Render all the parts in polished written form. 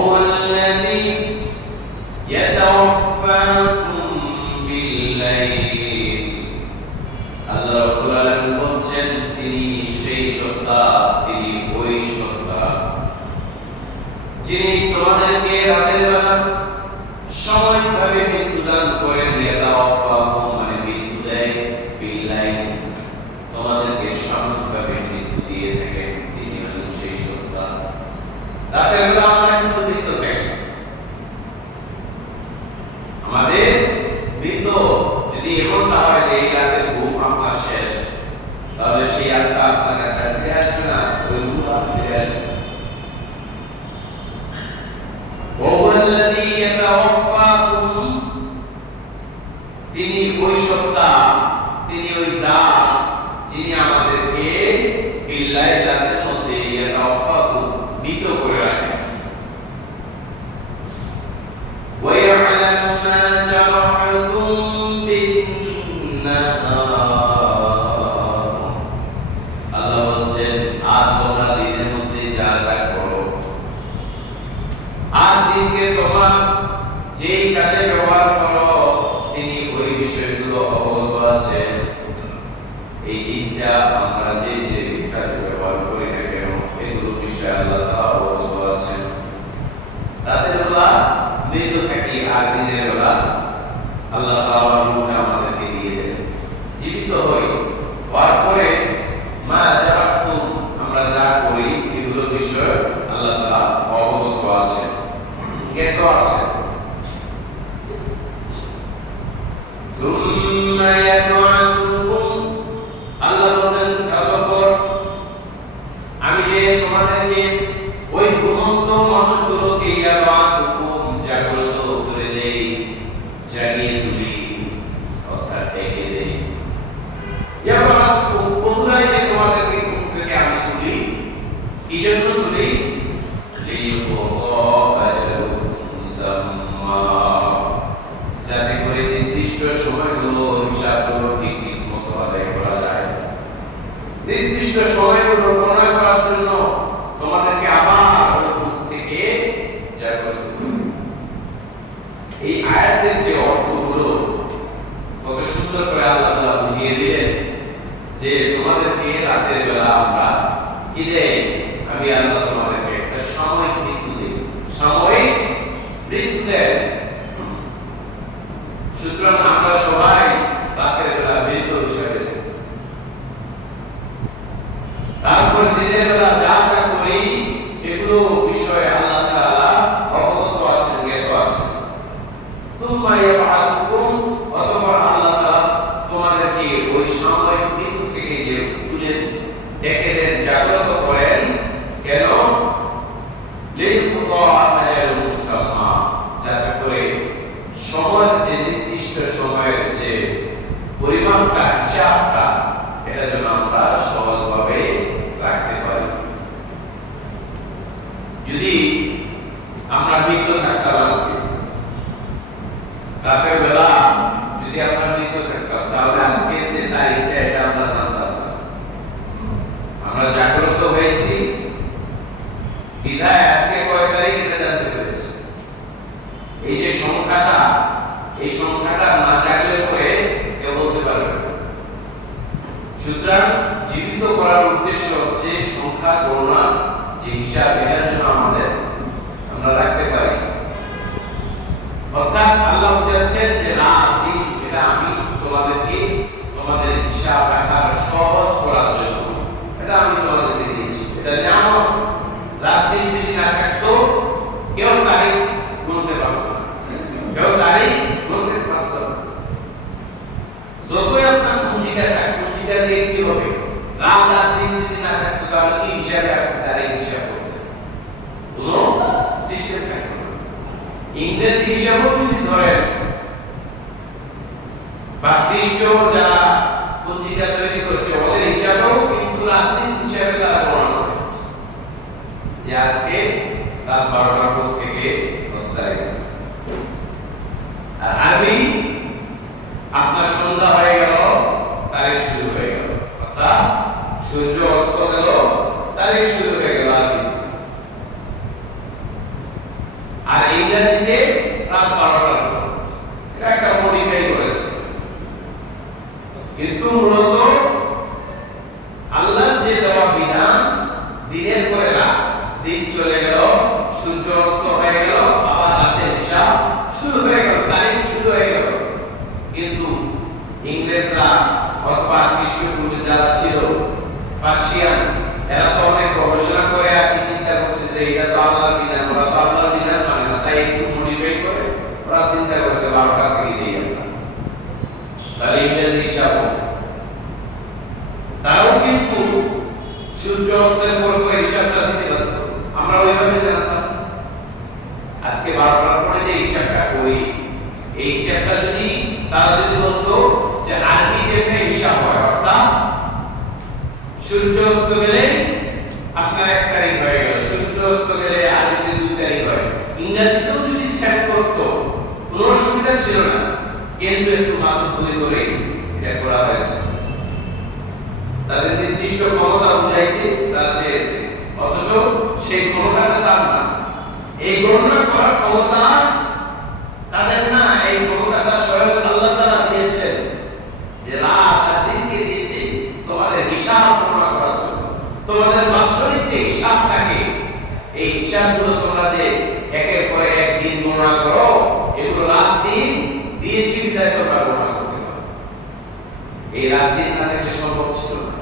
وهو الذي يتوفاكم بالليل আল্লাহ রাব্বুল আলামিন বলছেন তিনি সেই সত্তা, তিনি ওই সত্তা যিনি তোমাদেরকে রাতের বেলা সাময়িকভাবে মৃত্যু দান করেন। ইয়াতাওয়াফাকুম মানে মৃত্যু দেয়, বিল্লাইল তোমাদেরকে সাময়িকভাবে মৃত্যু দিয়ে থাকেন, তিনি হলেন সেই সত্তা। রাতের বেলা আমরা কিন্তু মৃত থাকি, আমাদের মৃত যদি এমনটা হয় যে এই রাতের ঘুম আপনার শেষ, তাহলে সেই আত্মা আপনার কাছে ফিরে আসবে না, ওই রূহ আর ফিরে আসবে না। ওয়াল্লাযী ইয়াতাওয়াফাকুম তিনি ওই সত্তা, তিনি ওই জাত যিনি আমাদেরকে বিল্লাইল রাতের মধ্যে ইয়াতাওয়াফাকুম মৃত করে রাখেন। ওয়া ইয়ালামু মা জারাহতুম বিন-নাহার আল্লাহ বলছেন আর তোমরা দিনের মধ্যে যা যা করো, আর দিনকে তোমরা যেই কাজে ব্যবহার করো তিনি ওই বিষয়গুলো অবগত আছেন। এই দিনটা আমরা যে যে কাজে ব্যবহার করি না কেন এগুলো বিষয়ে আল্লাহ তাআলা অবগত আছেন। রাতের বেলা মৃত থাকি আর দিনের বেলা আল্লাহ তাআলা রূহটা আমাদেরকে দিয়ে দেন, জীবিত হই। হওয়ার পরে মা জারাহতুম আমরা যা করি এগুলো বিষয়ে আল্লাহ তাআলা অবগত আছেন, জ্ঞাত আছেন। সুম্মা ইয়াবআসুকুম আল্লাহ বলেন অতঃপর আমি যে তোমাদেরকে ওই ঘুমন্ত মানুষগুলোকে ইয়াবআসুকুম জাগ্রত করে দেই, জাগিয়ে তুলি, অর্থাৎ ডেকে দেই। ইয়াবআসুকুম পুনরায় যে তোমাদেরকে ঘুম থেকে আমি তুলি, কি জন্য তুলি? যাতে করে নির্দিষ্ট সময়গুলো হিসাবগুলো ঠিক মতো আদায় করা যায়। নির্দিষ্ট সময়গুলো গণনা করার জন্য তোমাদেরকে আবার ওই ঘুম থেকে জাগ্রত করি। এই আয়াতের যে অর্থগুলো কত সুন্দর করে আল্লাহ তাআলা বুঝিয়ে দিলেন যে তোমাদেরকে রাতের বেলা আমরা কি দেই, আমি আল্লাহ তোমাদেরকে একটা সাময়িক মৃত্যু দেই, সাময়িক মৃত্যু দেয়। সুতরাং আমরা সবাই রাতের বেলা মৃত হিসাবে, তারপর দিনের বেলা যা যা করি এগুলো বিষয়ে আল্লাহ তাআলা অবগত আছেন, জ্ঞাত আছেন। সুম্মা ইয়াবআসুকুম অতঃপর আল্লাহ তাআলা তোমাদেরকে ওই সাময়িক মৃত্যু থেকে যে তুলে ডেকে দেন, জাগ্রত করেন। কেন? লিকুদা আজালুন মুসাম্মা যাতে করে সময়ের যে নির্দিষ্ট সময়ের যে পরিমাণটা, হিসাবটা এটা যেন আমরা সহজভাবে রাখতে পারি। যদি আমরা মৃত থাকতাম আজকে রাতের বেলা, যদি আমরা মৃত থাকতাম তাহলে আজকের যে তারিখটা এটা আমরা জানতাম না। আমরা জাগ্রত হয়েছি বিধায় আজকে কয় তারিখ এটা জানতে পেরেছি। এই যে সংখ্যাটা, এই সংখ্যাটা না জানলে পরে কেউ বলতে পারবে না। সুতরাং জীবিত করার উদ্দেশ্য হচ্ছে সংখ্যা গণনা যে হিসাব, এটার জন্য আমরা রাখতে পারি। অর্থাৎ আল্লাহ বলছেন যে রাত দিন এটা আমি তোমাদেরকে তোমাদের হিসাব রাখার সহজ করার জন্য এটা আমি তোমাদেরকে দিয়েছি। এটা জানো রাত দিন যদি না থাকতো কেউ তারিখ গুনতে পারতো না, কেউ তারিখ গুনতে পারতো না। যতই আপনার পুঁজিটা থাকে, পুঁজিটা দিয়ে কি হবে? রাত আর দিন যদি না থাকতো তাহলে কি হিসাবে আপনি তারিখ হিসাব করতেন? কোনো সিস্টেম থাকতো না। ইংরেজি হিসাবও যদি ধরেন বা খ্রিস্টীয় যারা পুঁজিটা তৈরি করছে ওদের হিসাবেও কিন্তু রাত দিন হিসাবে তারা গণনা করে যে আজকে রাত 12টার পর থেকে কত তারিখ। আর আমি আপনার সন্ধ্যা হয়ে গেল, তারিখ শুরু হয়ে গেল, অর্থাৎ সূর্য অস্ত গেল, তারিখ শুরু হয়ে গেল। আর আর ইংরেজিতে রাত 12টার পর। এটা একটা মডিফাই করেছে, কিন্তু মূলত আল্লাহর যে দেওয়া বিধান, দিনের পরে রাত, দিন চলে গেল, সূর্য অস্ত হয়ে গেল, আবার রাতের হিসাব শুরু হয়ে গেল, টাইম শুরু হয়ে গেল। কিন্তু ইংরেজরা অথবা খ্রিস্টপূর্বে যারা ছিল, পার্সিয়ান, এরা তো অনেক গবেষণা করে আর কি চিন্তা করছে যে এটা তো আল্লাহর বিধান, ওরা তো আল্লাহর বিধান মানে না, তাই একটু মডিফাই করে ওরা চিন্তা করছে 12টা থেকে দিই আমরা, তাহলে ইংরেজি হিসাব। তারাও কিন্তু সূর্য অস্তের পর করে হিসাবটা দিতে পারত, আমরা ওইভাবে জানতাম। আজকে 12টার পরে যে হিসাবটা করি, এই হিসাবটা যদি তারা যদি বলতো যে আরবি যেমনি হিসাব হয়, অর্থাৎ সূর্য অস্ত গেলে আপনার 1 তারিখ হয়ে গেল, সূর্য অস্ত গেলে আরবিতে 2 তারিখ হয়, ইংরেজিতেও যদি সেট করতো কোনো অসুবিধা ছিল না, কিন্তু একটু মাতব্বরি করে এটা করা হয়েছে। তাদের নির্দিষ্ট ক্ষমতা বুঝাইতে তারা চেয়েছে, অথচ সেই ক্ষমতাটা তার না। এই গণনা করার ক্ষমতা তাদের না, এই ক্ষমতাটা স্বয়ং আল্লাহ তাআলা দিয়েছেন, যে রাত আর দিনকে দিয়েছি তোমাদের হিসাব গণনা করার জন্য, তোমাদের বাৎসরিক যে হিসাব থাকে, এই হিসাবগুলো তোমরা যে একের পরে এক দিন গণনা করো, এগুলো রাত দিন দিয়েছি বিধায় তোমরা গণনা করতে পারো। এই রাত দিন না থাকলে সম্ভব ছিল না।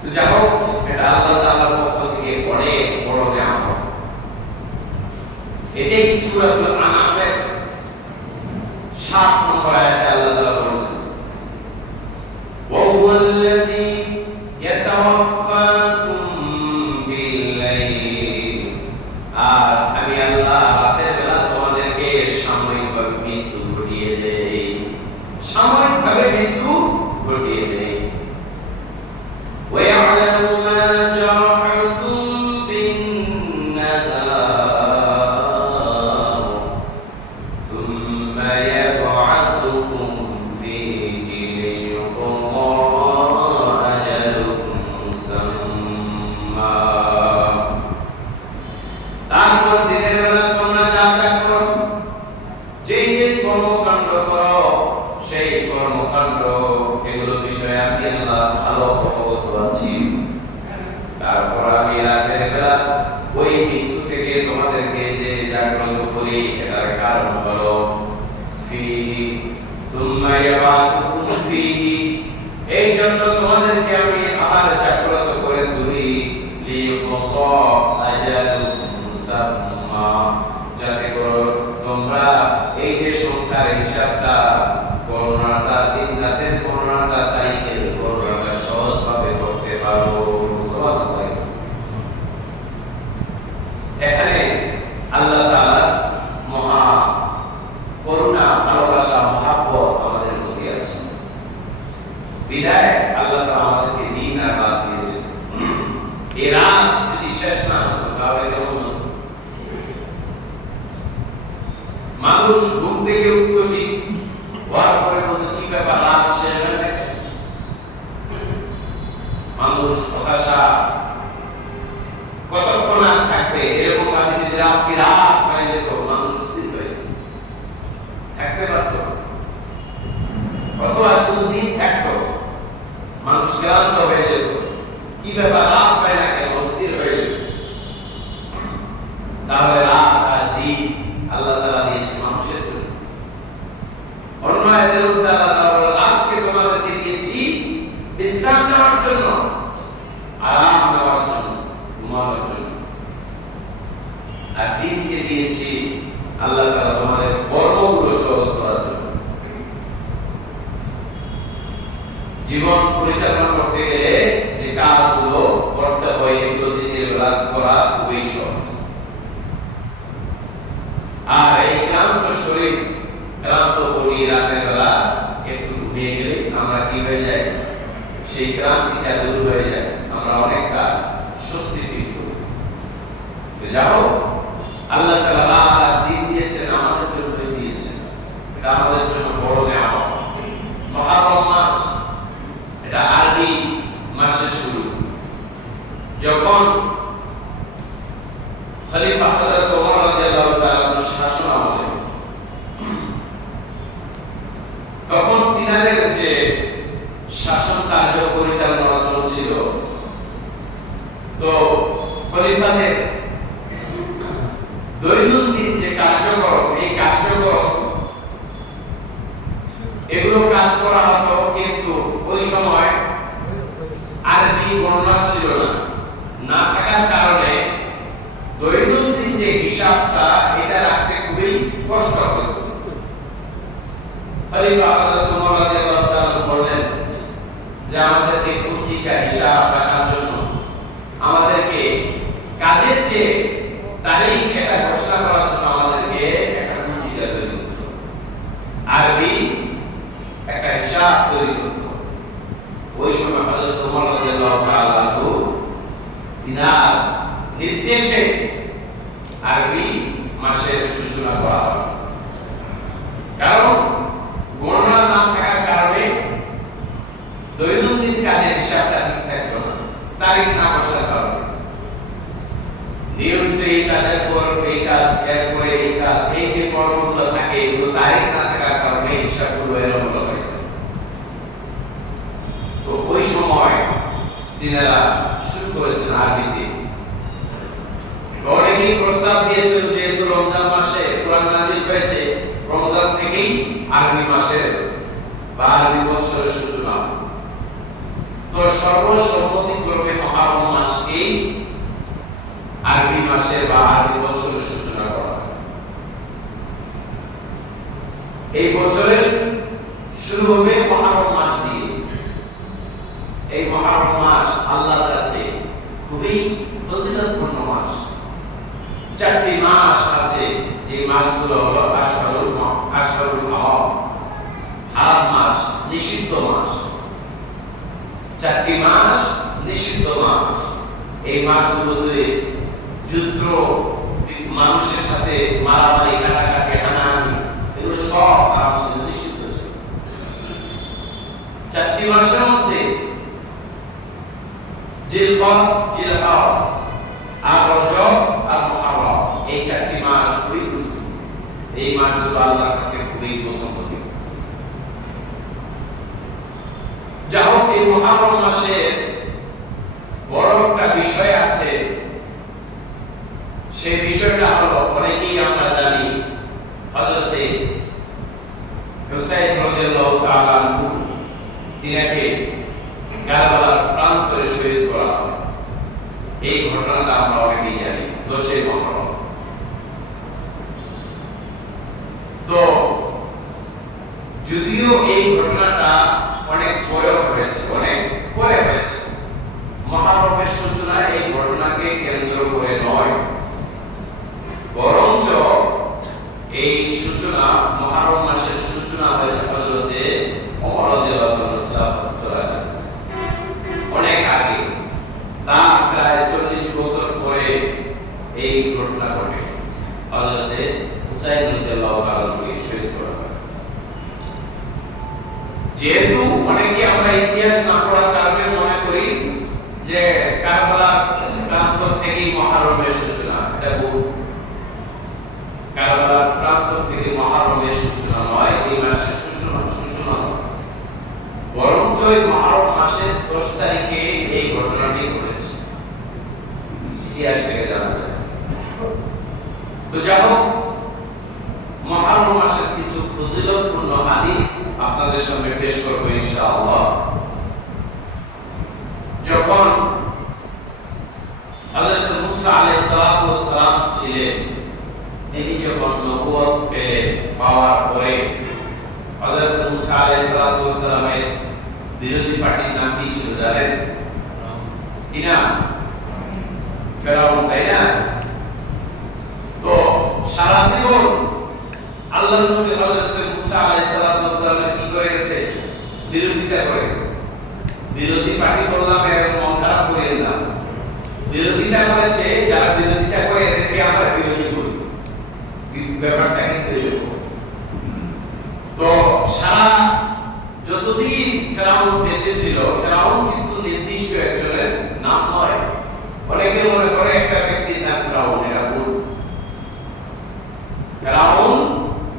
তো যাই হোক, এটা আল্লাহ তাআলার পক্ষ থেকে অনেক বড় নিয়ামত। এটাই সূরাতুল আনআমের 7 নম্বর আয়াতে আল্লাহ তাআলা বলেন, ওয়া হুয়াল্লাযী ইয়াতাওয়াফাকুম বিল-লাইল, আর আমি আল্লাহ রাতের বেলা তোমাদেরকে সাময়িকভাবে মৃত্যু ঘটিয়ে দেই, সাময়িকভাবে মৃত্যু ঘটিয়ে দেই। وَيَعْلَمُ مَا جَرَحْتُم بِالنَّهَارِ ثُمَّ يَبْعَثُكُمْ فِيهِ لِيُقْضَى أَجَلٌ مُّسَمًّى। তারপর দিনের বেলা তোমরা যা যা করো, যে যে কর্মকাণ্ড করো, সেই কর্মকাণ্ড এগুলো বিষয়ে আমি আল্লাহ ভালো অবগত আছি। তারপর আমি রাতের বেলা ওই মৃত্যু থেকে তোমাদেরকে যে জাগ্রত করি, এটার কারণ হলো ফিহি সুম্মা ইয়াবাতুকুম ফিহি, এই জন্য তোমাদেরকে আমি আবার জাগ্রত করে তুলি, লিইউকদা আজালুন মুসাম্মা, যাতে করে তোমরা এই যে সংখ্যার হিসাবটা, গণনাটা, দিন রাতের গণনাটা, তারিখের গণনাটা সহজভাবে করতে পারো। সুবহানাল্লাহ। এখানে আল্লাহ তাআলা মহা করুণা, ভালোবাসা, মহব্বত আমাদের প্রতি আছে, বিধায় আল্লাহ তাআলা আমাদেরকে দিন আর রাত দিয়েছেন। এই রাত যদি শেষ না হতো তাহলে কেমন হতো? মানুষ ঘুম থেকে উঠতো ঠিক হওয়ার পরে বলতো কি ব্যাপার, রাত শেষ হয়ে গেল। মানুষ হতাশা, কতক্ষণ আর থাকবে, এরকম ভাবে যদি রাত হয়ে যেত, মানুষ স্থির হয়ে থাকতে পারত, অথবা শুধু দিন থাকতো, মানুষ ক্লান্ত হয়ে যেত, কি ব্যাপার রাত হয় না কেন, অস্থির হয়ে যেত। তাহলে রাত আর দিন আল্লাহ তাআলা দিয়েছে মানুষের জন্য। অন্য আয়াতের মধ্যে আল্লাহ তাআলা বলেন, রাতকে তোমাদেরকে দিয়েছি বিশ্রাম নেওয়ার জন্য, আরাম নেওয়ার জন্য, ঘুমানোর জন্য, আর দিনকে দিয়েছি আল্লাহ তাআলা তোমাদের কর্মগুলো সহজ করার জন্য। জীবন পরিচালনা করতে গেলে যে কাজগুলো করতে হয়, এগুলো দিনের বেলা করা খুবই সহজ। আর এই ক্লান্ত শরীর, ক্লান্ত বডি রাতের বেলা একটু ঘুমিয়ে গেলে আমরা কি হয়ে যায়, সেই ক্লান্তিটা দূর হয়ে যায়, আমরা অনেকটা স্বস্তি ফিল করি। তো যাও, আল্লাহ তাআলা রাত আর দিন দিয়েছেন, আমাদের জন্য দিয়েছেন, এটা আমাদের জন্য বড় নিয়ামত। মুহররম মাস, এটা আরবি মাসের শুরু। যখন খলিফা হযরত ওমর রাদিয়াল্লাহু তাআলা শাসন আমলে তখন তিনাদের যে শাসন কার্য পরিচালনা চলছিল, তো খলিফাদের দৈনন্দিন যে কার্যক্রম, এই কার্যক্রম এগুলো কাজ করা হতো, কিন্তু ওই সময় আরবি গণনা ছিল না থাকার কারণে দৈনন্দিন যে হিসাবটা এটা রাখতে খুবই কষ্ট হতো। খলিফা হযরত ওমর রাদিয়াল্লাহু তাআলা বললেন যে আমাদেরকে পত্রিকা হিসাব রাখার জন্য আমাদেরকে কাজের যে তারিখ এটা ঘোষণা করার জন্য আমাদেরকে একটা পত্রিকা তৈরি করতে হবে, আরবি একটা হিসাব তৈরি করতে হবে। ওই সময় হযরত ওমর রাদিয়াল্লাহু তাআলা তিনার নির্দেশে আরবি মাসের সূচনা করা হয়। কারণ গণনা না থাকার কারণে দৈনন্দিন কাজের হিসাবটা ঠিক থাকতো না, তারিখ না বসার কারণে নিয়মিত এই কাজের পর এই কাজ, এরপরে এই কাজ, এই যে কর্মগুলো থাকে এগুলো তারিখ না থাকার কারণে হিসাবগুলো এলোমেলো হয়ে যায়। তো ওই সময় তিনারা শুরু করেছেন আরবিতে। অনেকেই প্রস্তাব দিয়েছিল যেহেতু রমজান মাসে কোরআন নাযিল হয়েছে, রমজান থেকেই আরবি মাসের বা আরবি বছরের সূচনা। তো সর্বসম্মতিক্রমে মুহররম মাসকেই আরবি মাসের বা আরবি বছরের সূচনা করা হয়। এই বছরের শুরু হবে মুহররম মাস দিয়ে। এই মুহররম মাস আল্লাহর কাছে খুবই ফজিলতপূর্ণ মাস। 4টি মাস আছে, যে মাসগুলো হলো আশহারুল হারাম, হারাম মাস, নিষিদ্ধ মাস। 4টি মাস নিষিদ্ধ মাস। এই মাসগুলোতে যুদ্ধ, মানুষের সাথে মারামারি, কাটাকাটি, হানাহানি এগুলো সব হারাম ছিল, নিষিদ্ধ ছিল। 4টি মাসের মধ্যে জিলকদ, জিলহজ আর রজব আর মুহররম, এই 4টি মাস খুবই গুরুত্বপূর্ণ। এই মাসগুলো আল্লাহর কাছে খুবই পছন্দনীয়। যা হোক, এই মুহররম মাসে বড় একটা বিষয় আছে। সেই বিষয়টা হলো, অনেকেই আমরা জানি হযরতে হুসাইন রাদিয়াল্লাহু তাআলা আনহু তিনাকে কারবালার প্রান্তরে শহীদ করা হয়। এই ঘটনাটা আমরা অনেকেই জানি, 10 মুহররম। তো যদিও এই ঘটনাটা অনেক পরে হয়েছে, মুহররমের সূচনা এই ঘটনাকে কেন্দ্র করে নয়, বরঞ্চ এই সূচনা, মুহররম মাসের সূচনা হয়েছে হযরতে ওমর রাদিয়াল্লাহু তাআলার খিলাফত চলাকালে, অনেক আগে। তার প্রায় 40 বছর পরে এই ঘটনা ঘটে, হযরতে হুসাইন রাদিয়াল্লাহু তাআলাকে শহীদ করা হয়। যেহেতু অনেকে আমরা ইতিহাস না পড়ার কারণে মনে করি যে কারবালার প্রান্ত থেকেই মুহররমের সূচনা, এটা ভুল। কারবালার প্রান্ত থেকে মুহররমের সূচনা নয়, এই মাসের সূচনা নয়, বরঞ্চ এই মুহররম মাসের 10 তারিখে এই ঘটনাটি ঘটেছে, ইতিহাস থেকে জানা যায়। তো যাই হোক, মুহররম মাসের কিছু ফজিলতপূর্ণ হাদিস আপনাদের সামনে পেশ করব ইনশাআল্লাহ। যখন হযরত মুসা আলাইহিস সালাতু ওয়াস সালাম ছিলেন, তিনি যখন নবুয়ত পাওয়ার পরে হযরত মুসা আলাইহিস সালাতু ওয়াস সালামের বিরোধী পার্টির নাম কি ছিল জানেন? কি নাম? ফেরাউন, তাই না? তো সারা জীবন আল্লাহর নবী হযরত মুসা আলাইহিস সালাতু ওয়াস সালাম কি করে গেছে? বিরোধিতা করে গেছে। বিরোধী পার্টি বললাম এর মন খারাপ করেন না, বিরোধিতা করেছে। যারা বিরোধিতা করে এদেরকে আমরা বিরোধী করি, ব্যাপারটা কিন্তু এরকম। তো সারা যতদিন ফেরাউন বেঁচে ছিল, ফেরাউন কিন্তু নির্দিষ্ট একজনের নাম নয়। অনেকে মনে করে একটা ব্যক্তির নাম ফেরাউন, এটা ভুল। ফেরাউন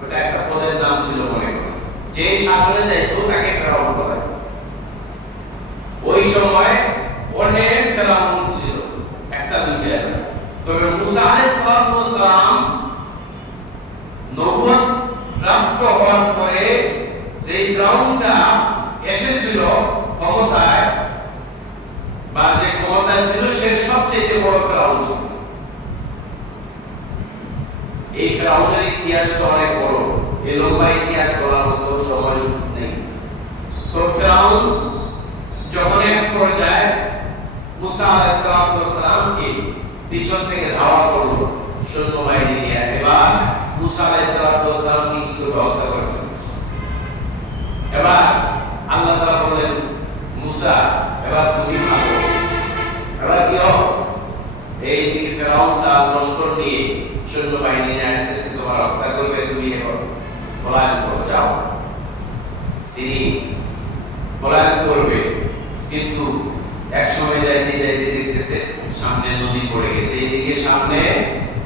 ওটা একটা পদের নাম ছিল মনে করেন, যে শাসনে যাইতো তাকে ফেরাউন বলা হতো। ওই সময় অনেক ফেরাউন ছিল, একটা দুইটা না। তবে মুসা আলাইহিস সালাম নবুয়ত প্রাপ্ত হওয়ার পরে যে ফেরাউনটা এসেছিল ক্ষমতায়, বা যে ক্ষমতায় ছিল, সে সবচেয়ে বড় ফেরাউন ছিল। এই ফেরাউনের ইতিহাস তো অনেক বড়, এই লম্বা ইতিহাস বলার মতো সময় নেই। তো ফেরাউন যখন এক পর্যায়ে মুসা আলাইহিস সালামকে পিছন থেকে ধাওয়া করলো সৈন্যবাহিনী নিয়ে, এবার মুসা আলাইহিস সালামকে কি করে হত্যা করবে। এবার আল্লাহ তাআলা বলেন, মুসা এবার তুমি ভাবো, এবার কি হবে। এই দিকে ফেরাউন তার লস্কর নিয়ে সৈন্যবাহিনী নিয়ে আসতেছে, তোমার হত্যা করবে, তুমি এখন পলায়ন করো, যাও। তিনি পলায়ন করবে, কিন্তু এক সময় যাইতে যাইতে দেখতেছে সামনে নদী পড়ে গেছে। এদিকে সামনে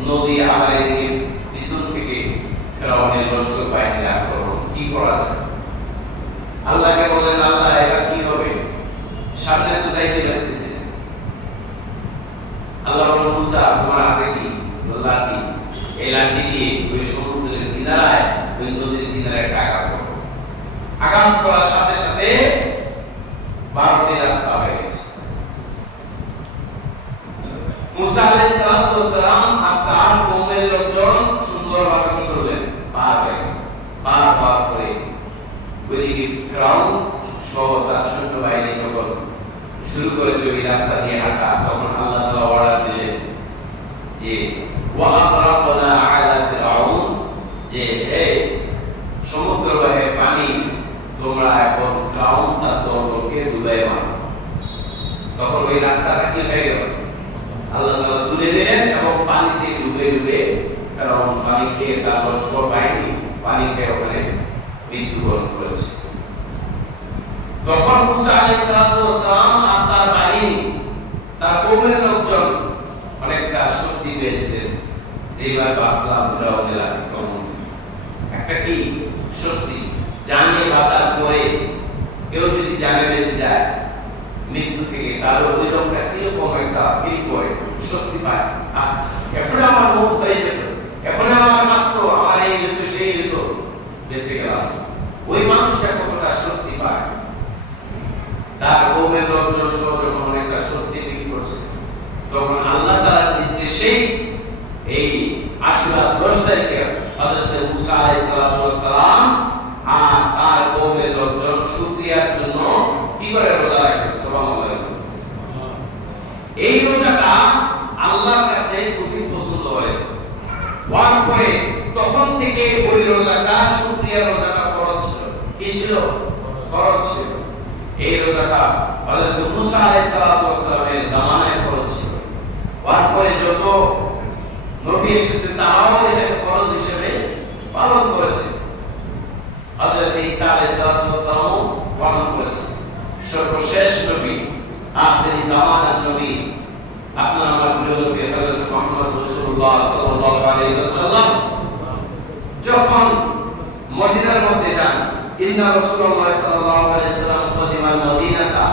নদী, আবার এদিকে পিছন থেকে ফেরাউনের লস্কর বাহিনীর আক্রমণ। কি করা যায়? আল্লাহকে বলেন, আল্লাহ এবার কি হবে, সামনে তো যাইতে লাগতেছে। আল্লাহ বলেন, মুসা তোমার হাতে কি লাঠি, এই লাঠি দিয়ে ওই সমুদ্রের কিনারায়, ওই নদীর কিনারায় একটা আঘাত করো। আঘাত করার সাথে সাথে ভারতে রাস্তা হয়ে গেছে। মুসা আলাইহিস সালাম আর তার কওমের লোকজন সুন্দরভাবে কি করলেন, পার হয়ে গেলেন। পার হওয়ার পরে ওইদিকে ফেরাউন সহ তার সৈন্যবাহিনী যখন শুরু করেছে ওই রাস্তা দিয়ে হাঁটা, তখন আল্লাহ তাআলা অর্ডার দিলেন যে ওয়া আকরাবনা আলা ফিরাউন, যে হে সমুদ্রবাহে পানি, তোমরা এখন ফিরাউন তার দলকে ডুবাই মারো। তখন ওই রাস্তাটা কি হয়ে গেল, আল্লাহ তাআলা তুলে দিলেন এবং পানিতে ডুবে ডুবে ফিরাউন পানি খেয়ে, তার লস্কর বাহিনী পানি খেয়ে ওখানে মৃত্যুবরণ করেছে। তখন মুসা আলাইহিস সালাম আর তার বাহিনী, তার কওমের লোকজন অনেকটা স্বস্তি পেয়েছিলেন। এইবার বাঁচলাম ফিরাউনের আক্রমণ। একটা কি স্বস্তি, জানে বাঁচার পরে কেউ যদি জানে বেঁচে যায় মৃত্যু থেকে, তাহলে ওই লোকটা কিরকম একটা ফিল করে, স্বস্তি পায়। এখন আমার মৌত হয়ে যেত, এখন আমার মাত্র আমার এই হতো সেই হতো, বেঁচে গেলাম। ওই মানুষটা কতটা স্বস্তি পায়। তার কওমের লোকজন সহ যখন অনেকটা স্বস্তি ফিল করছে, তখন আল্লাহ তাআলার নির্দেশে এই আশুরার 10 তারিখে হযরত মুসা আলাইহিস সালাম আর তার কওমের লোকজন শুকরিয়ার জন্য কি করে রোজা রাখেন। সুবহানাল্লাহ। এই রোজাটা আল্লাহর কাছে খুবই পছন্দ হয়েছে। ওয়ার পরে তখন থেকে ওই রোজাটা, শুকরিয়ার রোজাটা ফরজ ছিল। কি ছিল? ফরজ ছিল। এই রোজাটা হযরত মুসা আলাইহিস সালামের জামানায় ফরজ ছিল। ওয়ার পরে যত নবী এসেছে তারাও এটাকে ফরজ হিসেবে পালন করেছে। হযরত ঈসা আলাইহিস সালাম পালন করেছে। সর্বশেষ নবী, আখিরি জামানার নবী, আপনার আমার প্রিয় নবী হযরত মুহাম্মদ রাসূলুল্লাহ সাল্লাল্লাহু আলাইহি ওয়াসাল্লাম যখন মদিনার মধ্যে যান, ইন্না রাসূলুল্লাহ সাল্লাল্লাহু আলাইহি ওয়াসাল্লাম কদিমাল মদিনাতা,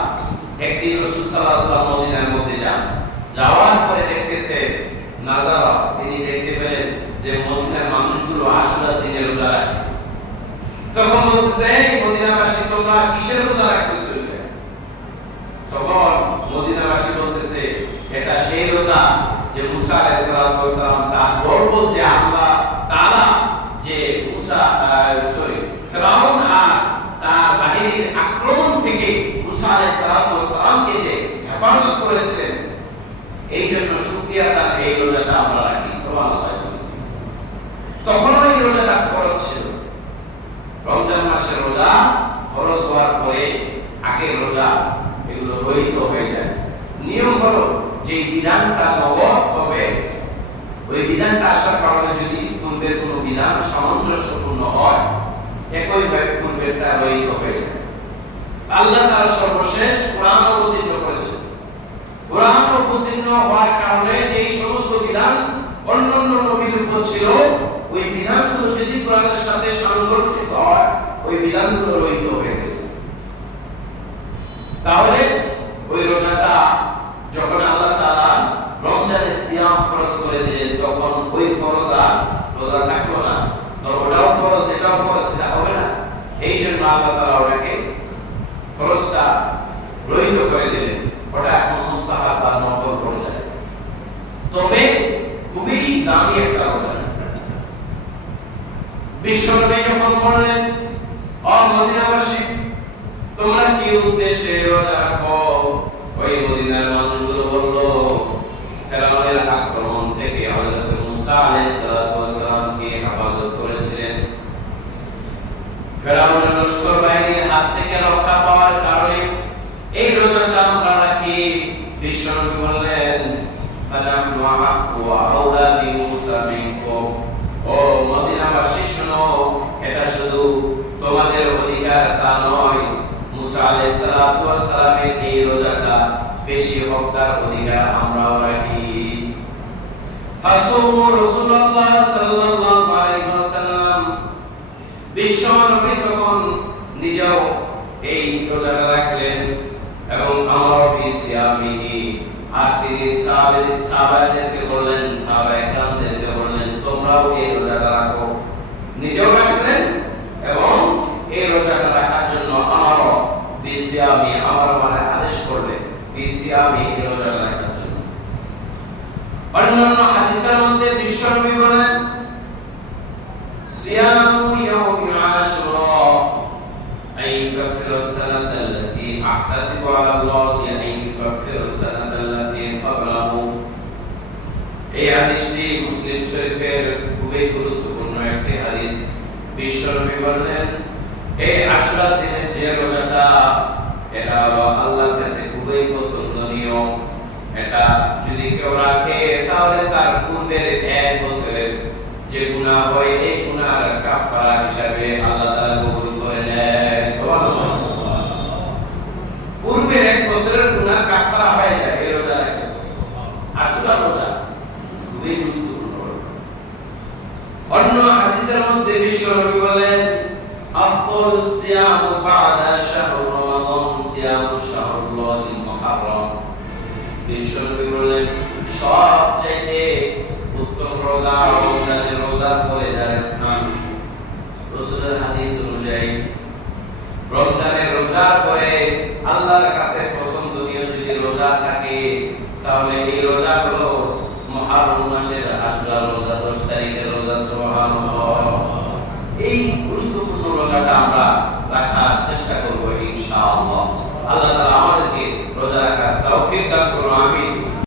একদিন রাসূল সাল্লাল্লাহু আলাইহি ওয়াসাল্লাম মদিনার মধ্যে যান। যাওয়ার পরে দেখতেছে নাজারা, তিনি দেখতে পেলেন যে মদিনার মানুষগুলো আশুরার দিনে রোজা রাখে। তখন বলতেছে, মদিনাবাসী তোমরা কিসের রোজা রাখতেছো? তখন মদিনাবাসী বলতেছে, এটা সেই রোজা যে মুসা আলাইহিস সালাম তার গর্ব যে আল্লাহ তাআলা যে ফিরাউন আর তার বাহিনীর আক্রমণ থেকে মুসা আলাইহিস সালামকে যে হেফাজত করেছিলেন, এই জন্য শুকরিয়া তার এই রোজাটা আমরা রাখি। সুবহানাল্লাহ। তখন এই রোজাটা ফরজ ছিল। রমজান মাসের রোজা ফরজ হওয়ার পরে আগের রোজা এগুলো রহিত হয়ে যায়। নিয়ম হলো যে বিধানটা নগদ হবে, ওই বিধানটা আসার কারণে যদি পূর্বের কোনো বিধান সামঞ্জস্যপূর্ণ হয়, একইভাবে পূর্বেরটা রহিত হয়ে যায়। আল্লাহ তাআলা সর্বশেষ কোরআন অবতীর্ণ করেছেন। কোরআন অবতীর্ণ হওয়ার কারণে যে সমস্ত বিধান অন্যান্য নবীর উপর ছিল, ওই বিধানগুলো যদি কোরআনের সাথে সাংঘর্ষিক হয়, ওই বিধানগুলো রহিত হয়ে গেছে। তাহলে ওই রোজাটা যখন আল্লাহ তাআলা রমজানের সিয়াম ফরজ করে দিলেন, তখন ওই ফরজ আর রোজা থাকলো না। তো ওটাও ফরজ, এটাও ফরজ, এটা হবে না। এই জন্য আল্লাহ তাআলা ওটাকে ফরজটা রহিত করে দিলেন, ওটা এখন মুস্তাহাব বা নফল পর্যায়ে। তবে খুবই দামি একটা রোজা। বিশ্বনবী যখন বললেন, ও মদিনাবাসী, তোমরা কি উদ্দেশ্যে রোজা রাখো? ওই মদিনার মানুষগুলো বলল, ফেরাউনের আক্রমণ থেকে হযরত মুসা আলাইহিস সালাতু ওয়াস সালামকে হেফাজত করেছিলেন। ফেরাউনের লস্কর বাহিনীর হাত থেকে রক্ষা পাওয়ার কারণে এই রোজাটা আমরা রাখি। বিশ্বনবী বললেন, ফানাহনু আহাক্কু ওয়া আওলা বিমুসা মিনকুম। ও মদিনাবাসী, শোনো, এটা শুধু তোমাদের অধিকার তা নয়, মুসা আলাইহিস সালাতু ওয়াস সালামের এই রোজাটা বেশি হকদার অধিকার আমরাও রাখি। ফাসুমু রাসূলুল্লাহ সাল্লাল্লাহু আলাইহি ওয়াসাল্লাম, বিশ্বনবী তখন নিজেও এই রোজাটা রাখলেন এবং আমরাও বিসিয়ামিহি, আর তিনি সাহাবাদেরকে বললেন, সাহাবা-য়ে-কেরামদেরকে বললেন, তোমরাও এই রোজাটা রাখো। নিজেও রাখলেন এবং এই রোজাটা রাখার জন্য আমারও বিসিয়ামি, আমার মানে আদেশ করলেন বিসিয়ামি, এই রোজাটা রাখার জন্য। অন্যান্য হাদিসের মধ্যে বিশ্বনবী বলেন, সিয়ামু ইয়াউমি আশুরা আইয়ুকাফিরুস সানাতাল্লাতী আহতাসিবু আলাল্লাহি আইয়ুকাফিরুস সানাতাল্লাতী ক্বাবলাহু। এই হাদিসটি মুসলিম শরীফের খুবই গুরুত্বপূর্ণ একটি হাদিস। বিশ্বনবী বললেন, এই আশুরার দিনের যে রোজাটা, এটা হলো আল্লাহর কাছে খুবই পছন্দনীয়। এটা যদি কেউ রাখে, তাহলে তার পূর্বের এক বছরের যে গুনাহ হয়, এই গুনাহর কাফারা হিসাবে আল্লাহ তাআলা কবুল করে নেয়। সুবহানাল্লাহ। পূর্বের এক বছরের গুনাহ কাফারা হয়ে যায় এই রোজা রাখলে। আশুরা রোজা খুবই গুরুত্বপূর্ণ। অন্য হাদিসের মধ্যে বিশ্বনবী বলেন, আফদালুস সিয়াম বা'দা শাহর রমাদান সিয়ামু শাহরুল্লাহিল মুহাররম। বিশ্বনবী বলেন, সবচেয়ে উত্তম রোজা রমজানের রোজার পরে যার স্থান। রাসূলের হাদিস অনুযায়ী রমজানের রোজার পরে আল্লাহর কাছে পছন্দনীয় যদি রোজা থাকে, তাহলে এই রোজা হলো মুহররম মাসের আশুরা রোজা, 10 তারিখের রোজা। সুবহানাল্লাহ। এই গুরুত্বপূর্ণ রোজাটা আমরা রাখার চেষ্টা করব ইনশাআল্লাহ। আল্লাহ তাআলা আমাদেরকে রোজা রাখার তৌফিক দান